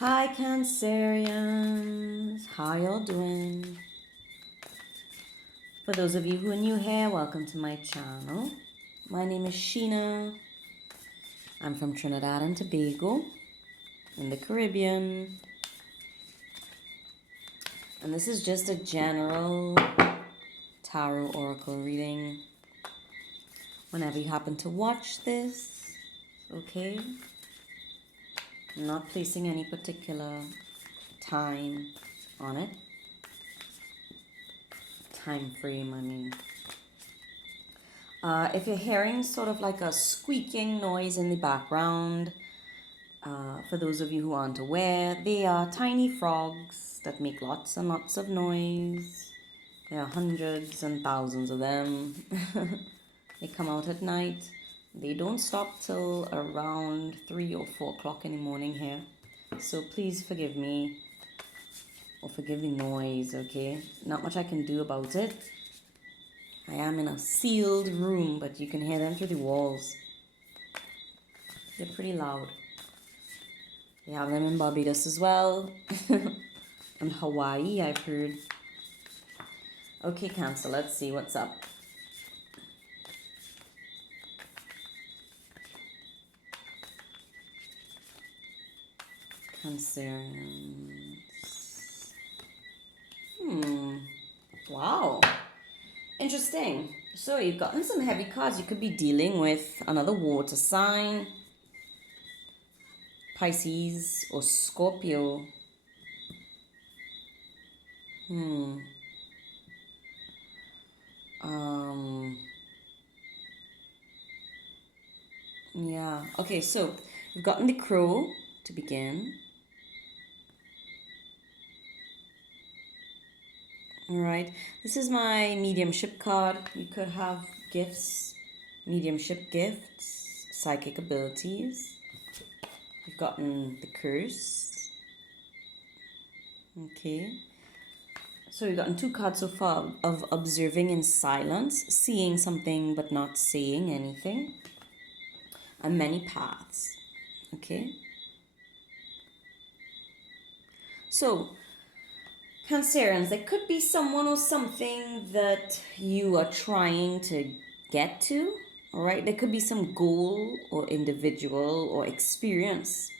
Hi Cancerians, how y'all doing? For those of you who are new here, welcome to my channel. My name is Sheena. I'm from Trinidad and Tobago in the Caribbean. And this is just a general tarot oracle reading. Whenever you happen to watch this, okay? I'm not placing any particular time on it. Time frame, I mean. If you're hearing sort of like a squeaking noise in the background, for those of you who aren't aware, they are tiny frogs that make lots and lots of noise. There are hundreds and thousands of them. They come out at night. They don't stop till around 3 or 4 o'clock in the morning here. So please forgive me or forgive the noise, okay? Not much I can do about it. I am in a sealed room, but you can hear them through the walls. They're pretty loud. They have them in Barbados as well. And Hawaii, I've heard. Okay, Cancer, let's see what's up. Cancer. Wow. Interesting. So you've gotten some heavy cards. You could be dealing with another water sign, Pisces or Scorpio. Yeah. Okay, so we've gotten the Crow to begin. All right. This is my mediumship card. You could have gifts, mediumship gifts, psychic abilities. You've gotten the Curse. Okay. So you've gotten 2 cards so far of observing in silence, seeing something but not saying anything, and many paths. Okay. So, Cancerians, there could be someone or something that you are trying to get to, all right? There could be some goal or individual or experience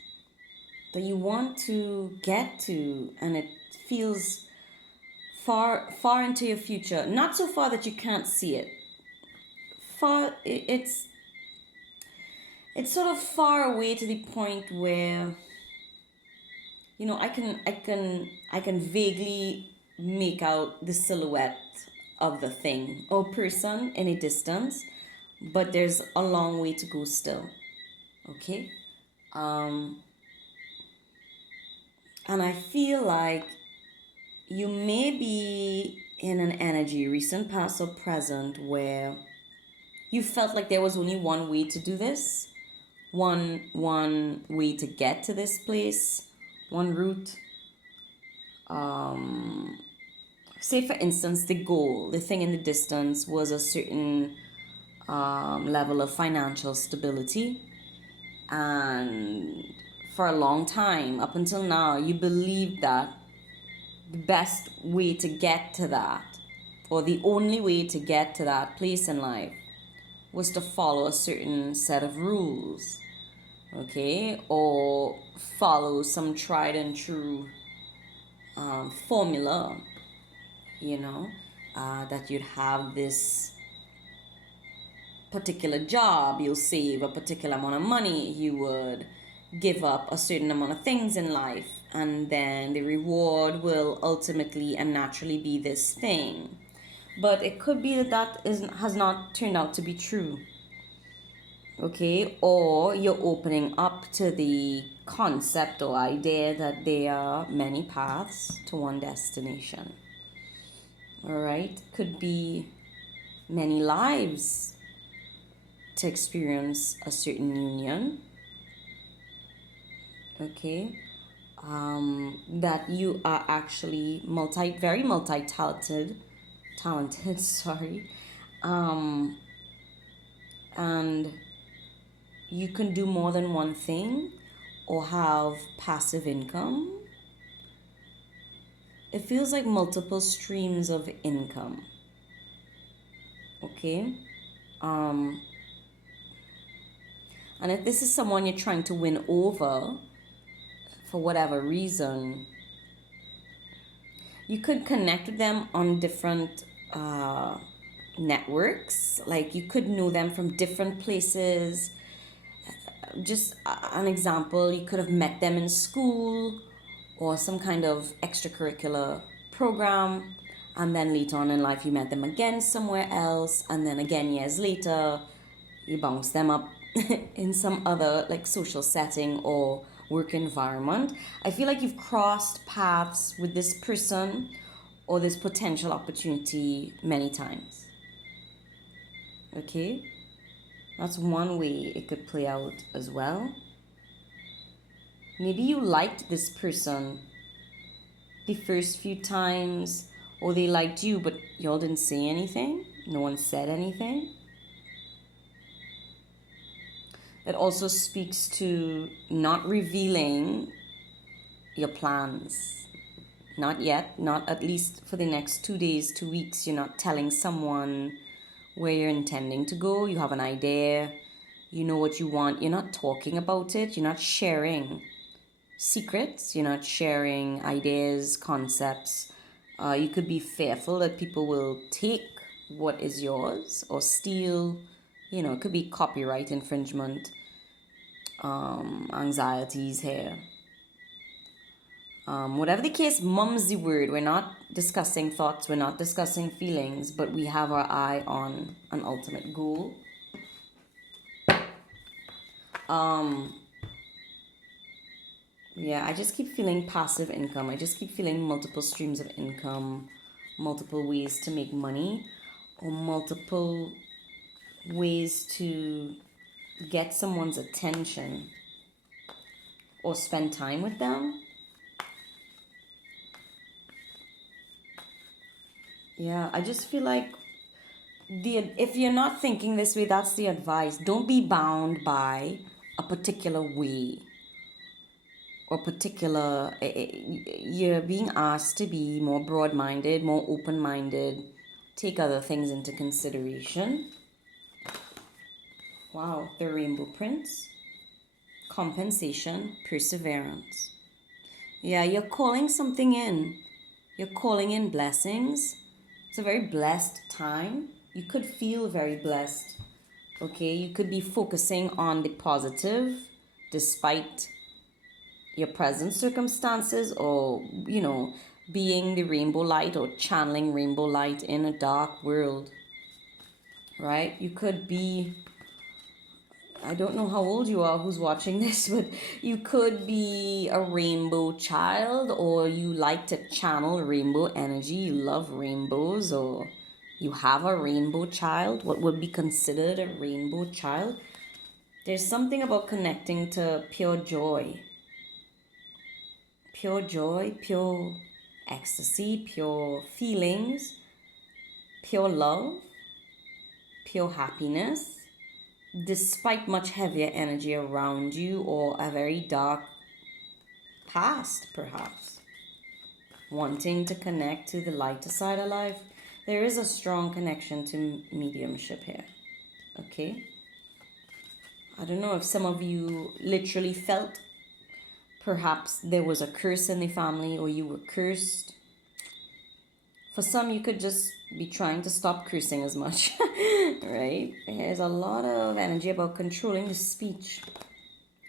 that you want to get to, and it feels far into your future. Not so far that you can't see it. It's sort of far away to the point where I can vaguely make out the silhouette of the thing or person in a distance, but there's a long way to go still. Okay? And I feel like you may be in an energy, recent past or present, where you felt like there was only one way to do this, one way to get to this place, one route. Say for instance, the goal, the thing in the distance was a certain level of financial stability, and for a long time up until now you believed that the best way to get to that, or the only way to get to that place in life, was to follow a certain set of rules, okay, or follow some tried and true formula, that you'd have this particular job, you'll save a particular amount of money, you would give up a certain amount of things in life, and then the reward will ultimately and naturally be this thing. But it could be that has not turned out to be true. Okay, or you're opening up to the concept or idea that there are many paths to one destination. All right, could be many lives to experience a certain union. Okay, that you are actually very talented, sorry, and you can do more than one thing, or have passive income. It feels like multiple streams of income. Okay? Um, and if this is someone you're trying to win over for whatever reason, you could connect with them on different networks. Like you could know them from different places. Just an example, you could have met them in school or some kind of extracurricular program, and then later on in life you met them again somewhere else, and then again years later you bounce them up in some other like social setting or work environment. I feel like you've crossed paths with this person or this potential opportunity many times. Okay? That's one way it could play out as well. Maybe you liked this person the first few times, or they liked you, but y'all didn't say anything. No one said anything. It also speaks to not revealing your plans. Not yet, not at least for the next 2 days, 2 weeks. You're not telling someone where you're intending to go. You have an idea, you know what you want. You're not talking about it, you're not sharing secrets, you're not sharing ideas, concepts. You could be fearful that people will take what is yours or steal. It could be copyright infringement, anxieties here. Whatever the case, mum's the word. We're not discussing thoughts, we're not discussing feelings, but we have our eye on an ultimate goal. Yeah, I just keep feeling passive income. I just keep feeling multiple streams of income, multiple ways to make money, or multiple ways to get someone's attention or spend time with them. Yeah, I just feel like if you're not thinking this way, that's the advice. Don't be bound by a particular way or particular. You're being asked to be more broad-minded, more open-minded, take other things into consideration. Wow, the Rainbow Prince. Compensation, perseverance. Yeah, you're calling something in. You're calling in blessings. It's a very blessed time. You could feel very blessed. Okay, you could be focusing on the positive despite your present circumstances, or being the rainbow light or channeling rainbow light in a dark world, right? You could be, I don't know how old you are who's watching this, but you could be a rainbow child, or you like to channel rainbow energy. You love rainbows, or you have a rainbow child, what would be considered a rainbow child. There's something about connecting to pure joy, pure ecstasy, pure feelings, pure love, pure happiness, despite much heavier energy around you or a very dark past, perhaps. Wanting to connect to the lighter side of life, there is a strong connection to mediumship here. Okay? I don't know if some of you literally felt perhaps there was a curse in the family or you were cursed. For some, you could just be trying to stop cursing as much, right? There's a lot of energy about controlling the speech.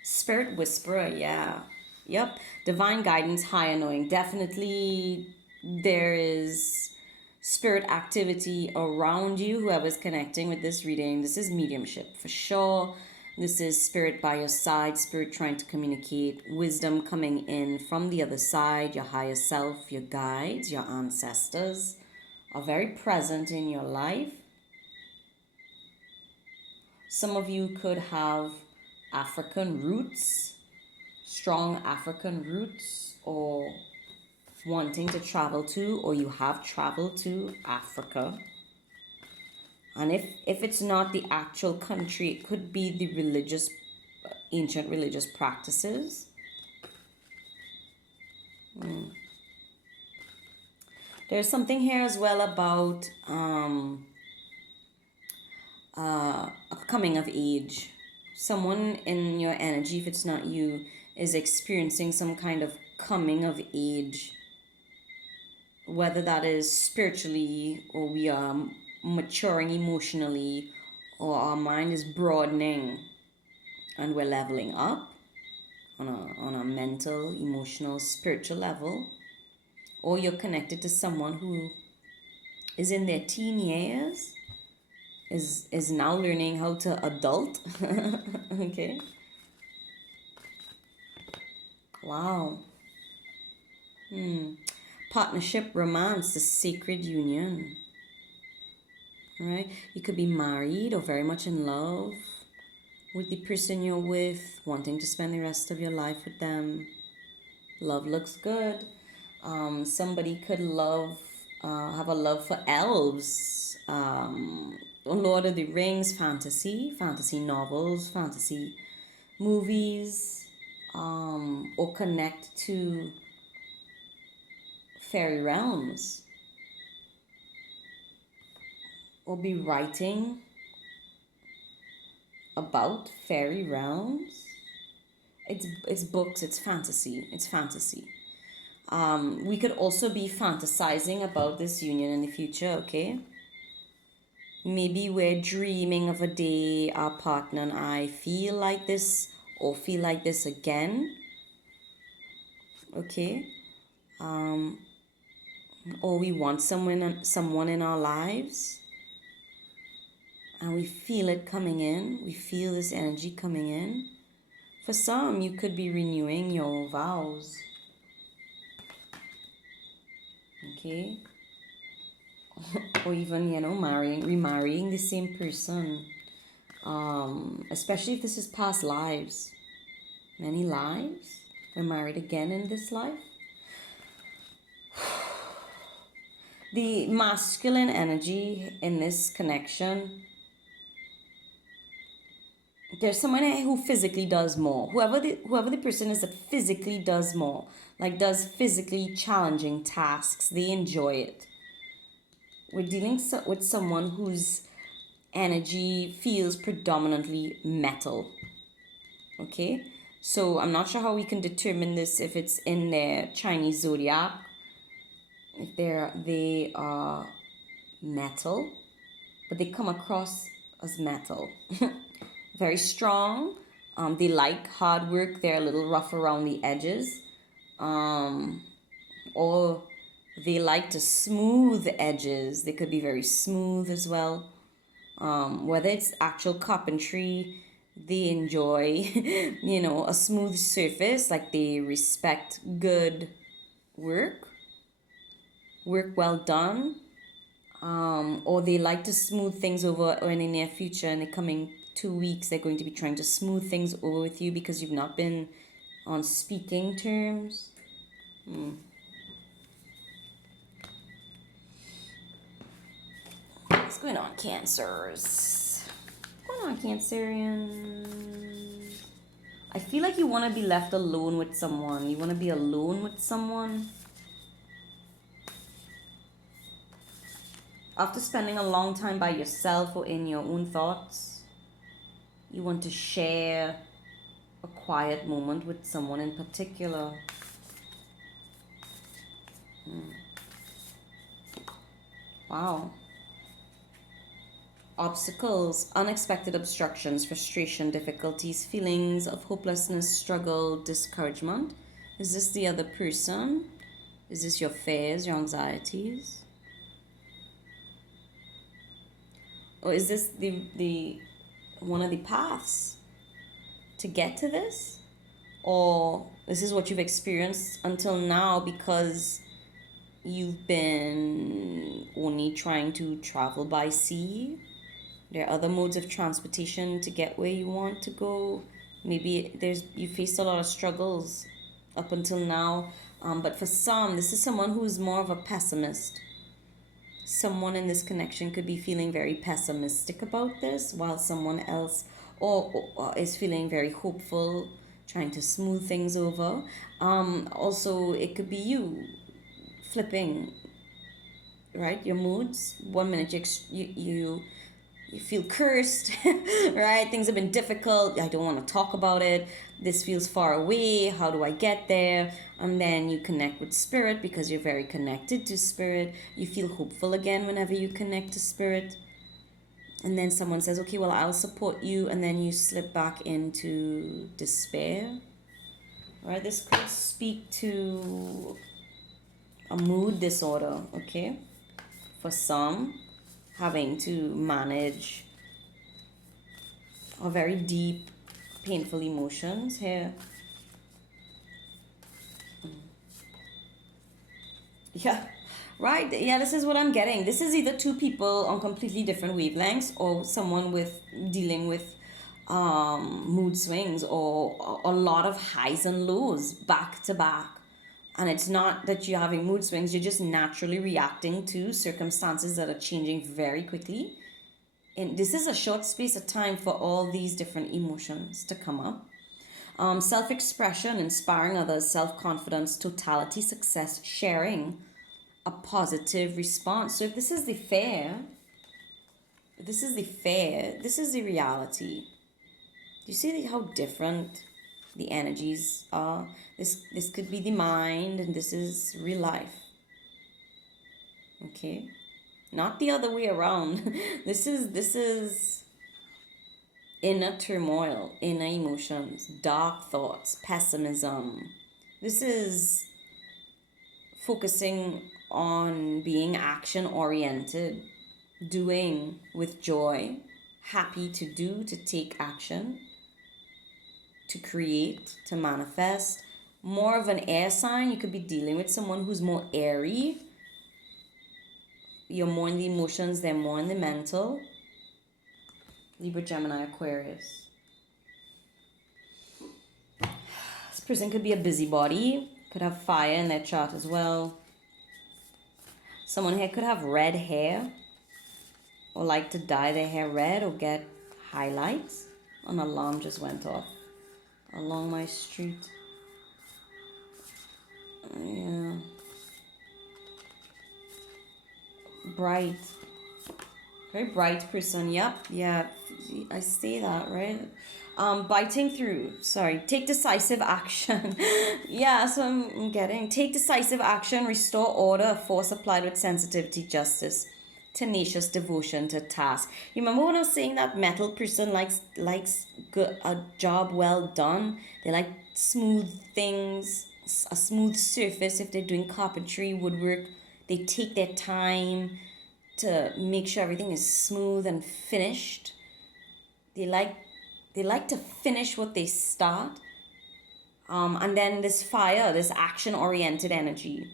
Spirit whisperer, yeah. Yep. Divine guidance, higher knowing. Definitely there is spirit activity around you, whoever's connecting with this reading. This is mediumship for sure. This is spirit by your side, spirit trying to communicate, wisdom coming in from the other side, your higher self, your guides, your ancestors are very present in your life. Some of you could have African roots, strong African roots, or wanting to travel to, or you have traveled to Africa. And if it's not the actual country, it could be the ancient religious practices. There's something here as well about a coming of age. Someone in your energy, if it's not you, is experiencing some kind of coming of age, whether that is spiritually or we are maturing emotionally or our mind is broadening and we're leveling up on a mental, emotional, spiritual level, or you're connected to someone who is in their teen years, is now learning how to adult. Okay. Wow. Partnership, romance, the sacred union. Right? You could be married or very much in love with the person you're with, wanting to spend the rest of your life with them. Love looks good. Somebody could have a love for elves, Lord of the Rings, fantasy novels, fantasy movies, or connect to fairy realms, or be writing about fairy realms. It's books, it's fantasy. We could also be fantasizing about this union in the future, okay? Maybe we're dreaming of a day our partner and I feel like this or feel like this again, okay? Or we want someone in our lives and we feel it coming in. We feel this energy coming in. For some, you could be renewing your vows, okay? Or even, remarrying the same person. Especially if this is past lives. Many lives. We're married again in this life. The masculine energy in this connection, there's someone who physically does more. Whoever the person is that physically does more, like does physically challenging tasks, they enjoy it. We're dealing with someone whose energy feels predominantly metal. Okay, so I'm not sure how we can determine this, if it's in their Chinese zodiac, if they are metal, but they come across as metal. Very strong. They like hard work. They're a little rough around the edges. Or they like to smooth the edges. They could be very smooth as well. Whether it's actual carpentry, they enjoy, a smooth surface. Like they respect good work well done. Or they like to smooth things over, or in the near future, in the coming 2 weeks, they're going to be trying to smooth things over with you because you've not been on speaking terms. What's going on, Cancers? What's going on, Cancerians? I feel like you want to be left alone with someone. You want to be alone with someone. After spending a long time by yourself or in your own thoughts, you want to share a quiet moment with someone in particular. Wow. Obstacles, unexpected obstructions, frustration, difficulties, feelings of hopelessness, struggle, discouragement. Is this the other person? Is this your fears, your anxieties? Or is this the one of the paths to get to this? Or this is what you've experienced until now because you've been only trying to travel by sea? There are other modes of transportation to get where you want to go. Maybe you faced a lot of struggles up until now. But for some, this is someone who's more of a pessimist. Someone in this connection could be feeling very pessimistic about this, while someone else or is feeling very hopeful, trying to smooth things over. Also, it could be you flipping, right? Your moods. 1 minute you feel cursed, right? Things have been difficult. I don't want to talk about it. This feels far away. How do I get there? And then you connect with spirit because you're very connected to spirit. You feel hopeful again whenever you connect to spirit. And then someone says, okay, well, I'll support you. And then you slip back into despair, right? This could speak to a mood disorder, okay? For some, having to manage a very deep, painful emotions here. Yeah, right. Yeah, this is what I'm getting. This is either two people on completely different wavelengths or someone with dealing with mood swings or a lot of highs and lows back to back. And it's not that you're having mood swings, you're just naturally reacting to circumstances that are changing very quickly. And this is a short space of time for all these different emotions to come up. Self-expression, inspiring others, self-confidence, totality, success, sharing, a positive response. So if this is the fair, this is the reality. Do you see how different the energies are? This could be the mind, and this is real life. Okay, not the other way around. This is inner turmoil, inner emotions, dark thoughts, pessimism. This is focusing on being action oriented, doing with joy, happy to do, to take action, to create, to manifest. More of an air sign, you could be dealing with someone who's more airy. You're more in the emotions, they're more in the mental. Libra, Gemini, Aquarius. This person could be a busybody, could have fire in their chart as well. Someone here could have red hair or like to dye their hair red or get highlights. An alarm just went off along my street. Yeah. Bright. Very bright person. Yep. Yeah. I see that, right? Biting through. Sorry. Take decisive action. Yeah, so I'm getting. Take decisive action, restore order, force applied with sensitivity, justice, tenacious devotion to task. You remember when I was saying that metal person likes good, a job well done? They like smooth things, a smooth surface. If they're doing carpentry, woodwork, they take their time to make sure everything is smooth and finished. They like to finish what they start. And then this fire, this action oriented energy.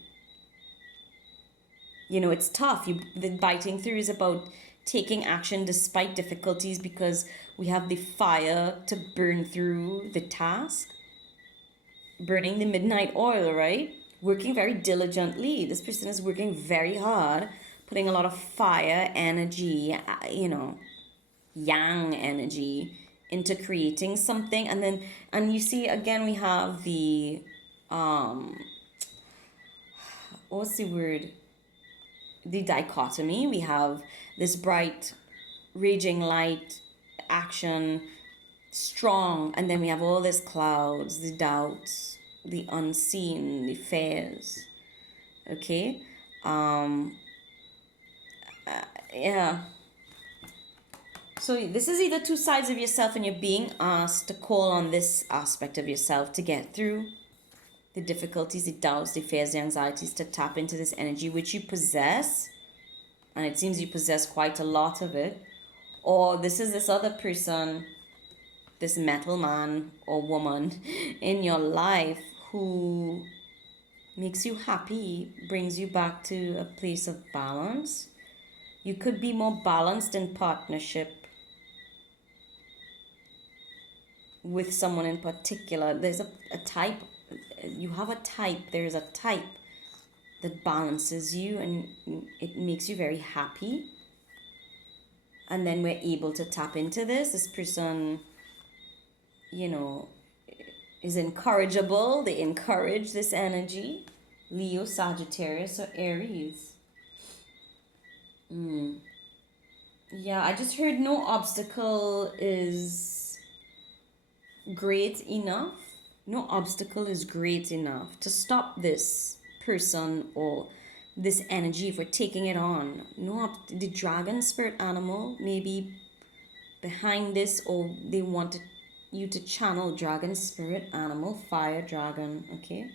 You know, it's tough. The biting through is about taking action despite difficulties because we have the fire to burn through the task. Burning the midnight oil, right? Working very diligently. This person is working very hard, putting a lot of fire energy, yang energy into creating something. And you see again we have the what's the word, the dichotomy. We have this bright raging light action, strong, and then we have all these clouds, the doubts, the unseen, the fears. Okay. Yeah. So this is either two sides of yourself, and you're being asked to call on this aspect of yourself to get through the difficulties, the doubts, the fears, the anxieties, to tap into this energy which you possess. And it seems you possess quite a lot of it. Or this is this other person, this metal man or woman in your life who makes you happy, brings you back to a place of balance. You could be more balanced in partnership with someone in particular. There's a type, you have a type, there's a type that balances you and it makes you very happy. And then we're able to tap into this person, is incorrigible. They encourage this energy. Leo, Sagittarius, or Aries. Yeah, I just heard no obstacle is great enough. No obstacle is great enough to stop this person or this energy for taking it on. The dragon spirit animal maybe behind this, or they wanted you to channel dragon spirit animal, fire dragon, okay?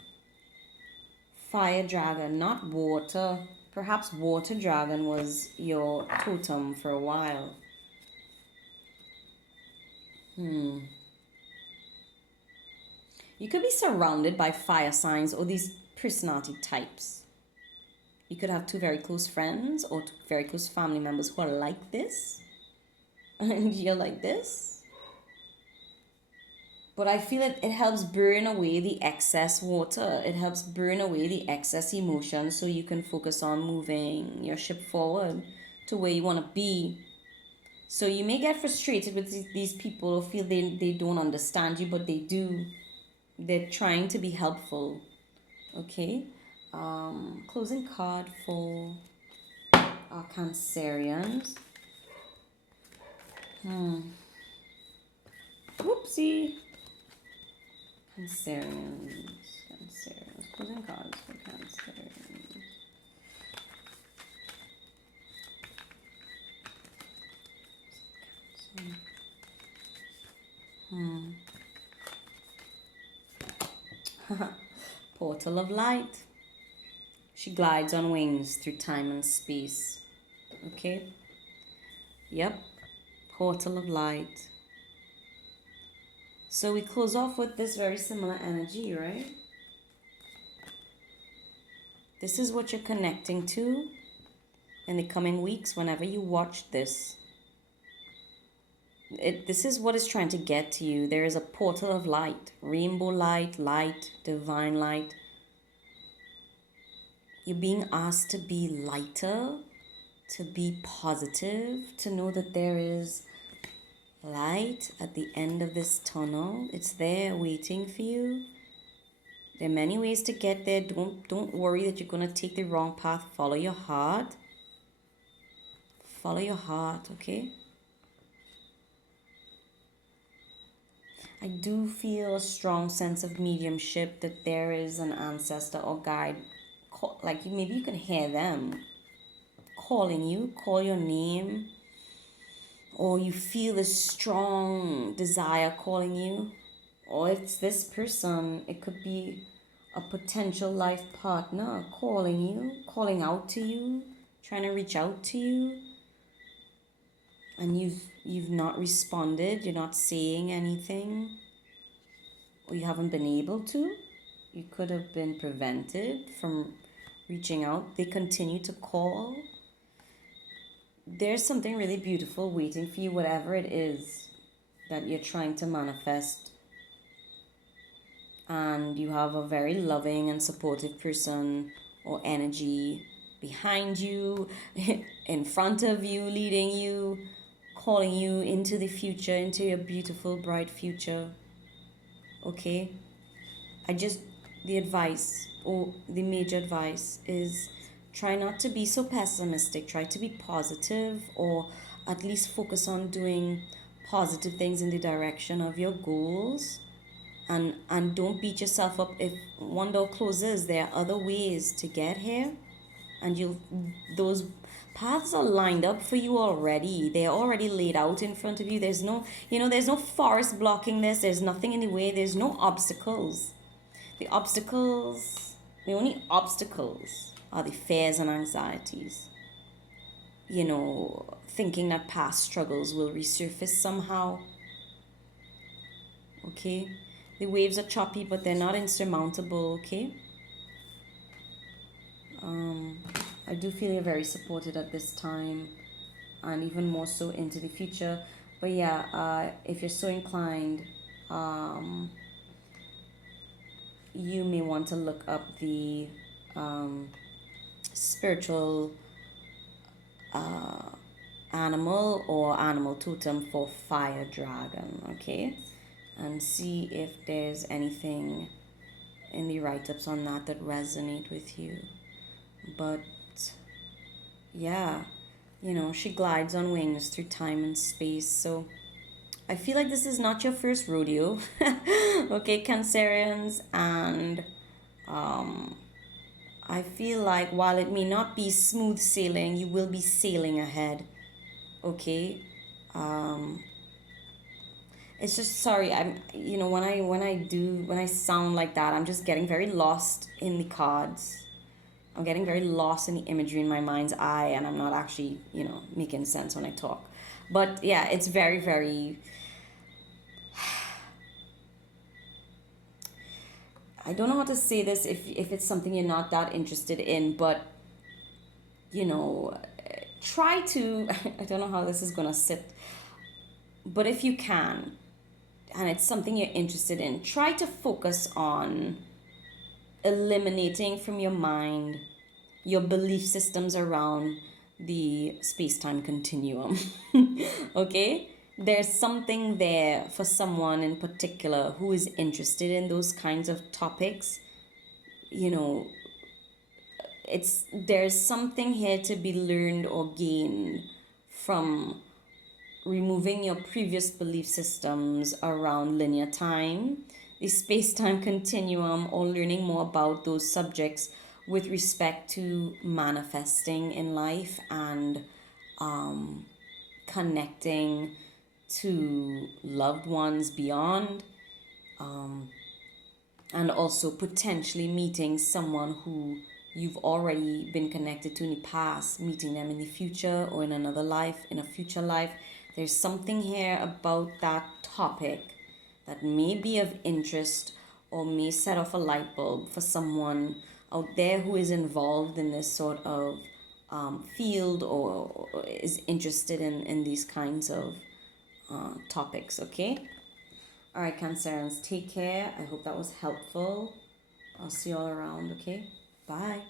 Fire dragon, not water. Perhaps water dragon was your totem for a while. You could be surrounded by fire signs or these personality types. You could have two very close friends or two very close family members who are like this, and you're like this. But I feel it helps burn away the excess water. It helps burn away the excess emotion so you can focus on moving your ship forward to where you want to be. So you may get frustrated with these people or feel they don't understand you, but they do. They're trying to be helpful. Okay? Closing card for our Cancerians. Whoopsie. Cancerians. Closing cards for Cancerians. Portal of light. She glides on wings through time and space. Okay? Yep. Portal of light. So we close off with this very similar energy, right? This is what you're connecting to in the coming weeks whenever you watch this. This is what is trying to get to you. There is a portal of light, rainbow light, light, divine light. You're being asked to be lighter, to be positive, to know that there is light at the end of this tunnel. It's there waiting for you. There are many ways to get there. Don't worry that you're going to take the wrong path. Follow your heart. Follow your heart, okay? I do feel a strong sense of mediumship, that there is an ancestor or guide, like maybe you can hear them calling you, call your name, or you feel a strong desire calling you, or it's this person. It could be a potential life partner calling you, calling out to you, trying to reach out to you, and you've not responded. You're not saying anything, or you haven't been able to. You could have been prevented from reaching out. They continue to call. There's something really beautiful waiting for you, whatever it is that you're trying to manifest. And you have a very loving and supportive person or energy behind you, in front of you, leading you, calling you into the future, into your beautiful, bright future. Okay? The advice, or the major advice, is try not to be so pessimistic. Try to be positive, or at least focus on doing positive things in the direction of your goals. And don't beat yourself up if one door closes. There are other ways to get here, and those paths are lined up for you already. They're already laid out in front of you. There's no forest blocking this. There's nothing in the way. There's no obstacles. The only obstacles are the fears and anxieties. Thinking that past struggles will resurface somehow. Okay? The waves are choppy, but they're not insurmountable, okay? I do feel you're very supported at this time, and even more so into the future. But yeah, if you're so inclined, you may want to look up the spiritual animal or animal totem for fire dragon, okay? and see if there's anything in the write-ups on that resonate with you. But yeah, she glides on wings through time and space. So I feel like this is not your first rodeo. Okay, Cancerians, and I feel like while it may not be smooth sailing, you will be sailing ahead. Okay? Um it's just, sorry, I'm, when I sound like that, I'm just getting very lost in the cards. I'm getting very lost in the imagery in my mind's eye, and I'm not actually, making sense when I talk. But yeah, it's very, very. I don't know how to say this if it's something you're not that interested in, but you know, try to. I don't know how this is gonna sit, but if you can, and it's something you're interested in, try to focus on eliminating from your mind your belief systems around the space-time continuum. Okay, there's something there for someone in particular who is interested in those kinds of topics. you know there's something here to be learned or gained from removing your previous belief systems around linear time, the space time continuum, or learning more about those subjects with respect to manifesting in life and connecting to loved ones beyond, and also potentially meeting someone who you've already been connected to in the past, meeting them in the future or in another life, in a future life. There's something here about that topic that may be of interest or may set off a light bulb for someone out there who is involved in this sort of field, or is interested in these kinds of topics, okay? All right, Cancerians, take care. I hope that was helpful. I'll see you all around, okay? Bye.